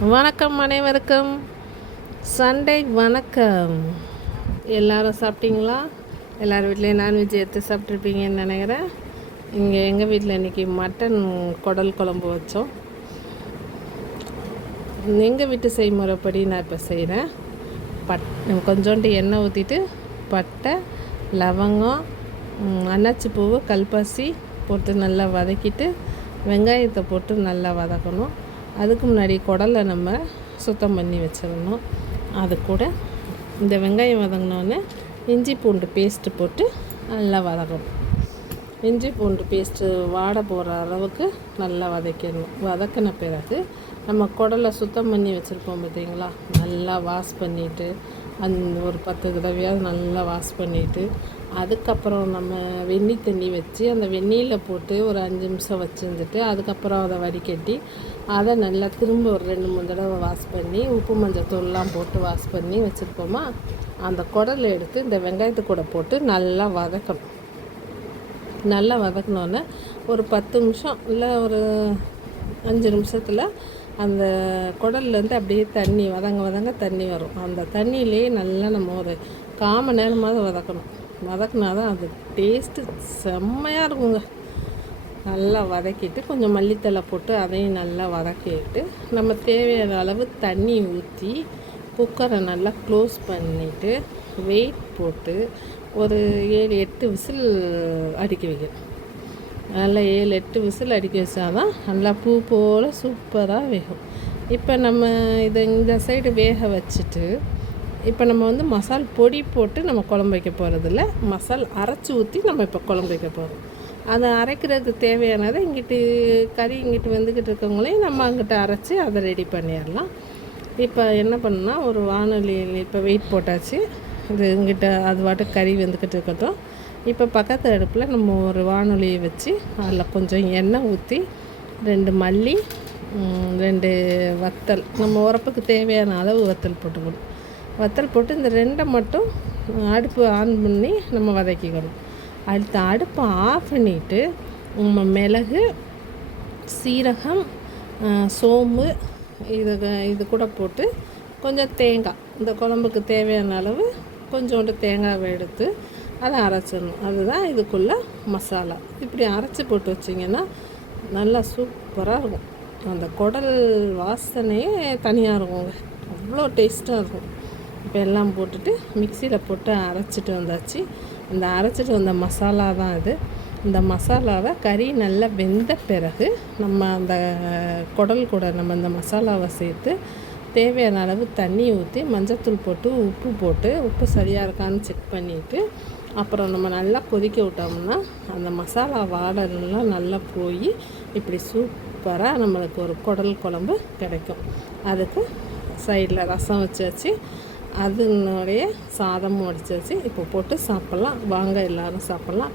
வணக்கம் அனைவருக்கும். சண்டே வணக்கம். எல்லோரும் சாப்பிட்டீங்களா? எல்லோரும் வீட்லேயும் நான்வெஜ் எடுத்து சாப்பிட்ருப்பீங்கன்னு நினைக்கிறேன். இங்கே எங்கள் வீட்டில் இன்றைக்கி மட்டன் குடல் குழம்பு வச்சோம். எங்கள் வீட்டு செய்முறைப்படி நான் இப்போ செய்கிறேன். கொஞ்சோண்டு எண்ணெய் ஊற்றிட்டு பட்டை, லவங்கம், அன்னாச்சி பூவு, கல்பாசி போட்டு நல்லா வதக்கிட்டு வெங்காயத்தை போட்டு நல்லா வதக்கணும். அதுக்கு முன்னாடி குடலை நம்ம சுத்தம் பண்ணி வச்சிடணும். அது கூட இந்த வெங்காயம் வதங்கினோடனே இஞ்சி பூண்டு பேஸ்ட்டு போட்டு நல்லா வதக்கணும். இஞ்சி பூண்டு பேஸ்ட்டு வாட போகிற அளவுக்கு நல்லா வதக்கிடணும். வதக்கின பிறகு நம்ம குடலை சுத்தம் பண்ணி வச்சுருப்போம் பார்த்தீங்களா, நல்லா வாஷ் பண்ணிவிட்டு ஒரு 10 தடவையாவது நல்லா வாஷ் பண்ணிவிட்டு அதுக்கப்புறம் நம்ம வெந்நீர் தண்ணி வச்சு அந்த வெந்நீரில் போட்டு ஒரு 5 நிமிஷம் வச்சுருந்துட்டு அதுக்கப்புறம் அதை வடிகட்டி அதை நல்லா திரும்ப ஒரு 2-3 தடவை வாஷ் பண்ணி உப்பு மஞ்சள் தூள்லாம் போட்டு வாஷ் பண்ணி வச்சுருப்போமா, அந்த குடலை எடுத்து இந்த வெங்காயத்து கூட போட்டு நல்லா வதக்கணும். நல்லா வதக்கினோன்னே ஒரு 10 நிமிஷம் இல்லை ஒரு 5 நிமிஷத்தில் அந்த குடல்லேருந்து அப்படியே தண்ணி வதங்க தண்ணி வரும். அந்த தண்ணியிலே நல்லா நம்ம ஒரு 1/4 மணி நேரமாவது வதக்கணும். வதக்கினா தான் அது டேஸ்ட்டு செம்மையாக இருக்குங்க. நல்லா வதக்கிட்டு கொஞ்சம் மல்லித்தலை போட்டு அதையும் நல்லா வதக்கிட்டு நம்ம தேவையான அளவு தண்ணி ஊற்றி குக்கரை நல்லா க்ளோஸ் பண்ணிவிட்டு வெயிட் போட்டு ஒரு 7-8 விசில் அடிக்க வைக்கணும். நல்லா 7-8 விசில் அடிக்க வச்சா தான் நல்லா பூ போல் சூப்பராக வேகும். இப்போ நம்ம இதை இந்த சைடு வேக வச்சுட்டு இப்போ நம்ம மசால் பொடி போட்டு நம்ம குழம்பு வைக்க போகிறதில்ல, மசால் அரைச்சி ஊற்றி நம்ம இப்போ குழம்பு வைக்க போகிறோம். அதை அரைக்கிறது தேவையானதை இங்கிட்டு கறி இங்கிட்டு வந்துக்கிட்டு இருக்கவங்களையும் நம்ம அங்கிட்ட அரைச்சி அதை ரெடி பண்ணிடலாம். இப்போ என்ன பண்ணணும்னா ஒரு வானொலியில் இப்போ வெயிட் போட்டாச்சு. இது இங்கிட்ட அது வாட்டு கறி வந்துக்கிட்டு இருக்கட்டும். இப்போ பக்கத்து அடுப்பில் நம்ம ஒரு வானொலியை வச்சு அதில் கொஞ்சம் எண்ணெய் ஊற்றி 2 மல்லி, 2 வத்தல், நம்ம உரப்புக்கு தேவையான அளவு வத்தல் போட்டுக்கணும். வத்தல் போட்டு இந்த 2 மட்டும் அடுப்பு ஆன் பண்ணி நம்ம வதக்கிக்கணும். அடுத்து அடுப்பை ஆஃப் பண்ணிவிட்டு நம்ம மிளகு, சீரகம், சோம்பு இது கூட போட்டு கொஞ்சம் தேங்காய், இந்த குழம்புக்கு தேவையான அளவு கொஞ்சோண்டு தேங்காவை எடுத்து அதை அரைச்சிடணும். அதுதான் இதுக்குள்ளே மசாலா. இப்படி அரைச்சி போட்டு வச்சிங்கன்னா நல்லா சூப்பராக இருக்கும். அந்த குடல் வாசனையே தனியாக இருக்குங்க, அவ்வளோ டேஸ்ட்டாக இருக்கும். இப்போ எல்லாம் போட்டுட்டு மிக்சியில் போட்டு அரைச்சிட்டு வந்தாச்சு. அந்த அரைச்சிட்டு வந்த மசாலா தான் இது. இந்த மசாலாவை கறி நல்லா வெந்த பிறகு நம்ம அந்த குடல் கூட நம்ம இந்த மசாலாவை சேர்த்து தேவையான அளவு தண்ணி ஊற்றி மஞ்சத்தூள் போட்டு உப்பு போட்டு உப்பு சரியாக இருக்கான்னு செக் பண்ணிவிட்டு அப்புறம் நம்ம நல்லா கொதிக்க விட்டோம்னா அந்த மசாலா வாடெல்லாம் நல்லா போய் இப்படி சூப்பராக நம்மளுக்கு ஒரு குடல் குழம்பு கிடைக்கும். அதுக்கு சைடில் ரசம் வச்சாச்சு, அதனுடைய சாதமும் வடிச்சாச்சு. இப்போ போட்டு சாப்பிட்லாம் வாங்க, எல்லோரும் சாப்பிட்லாம்.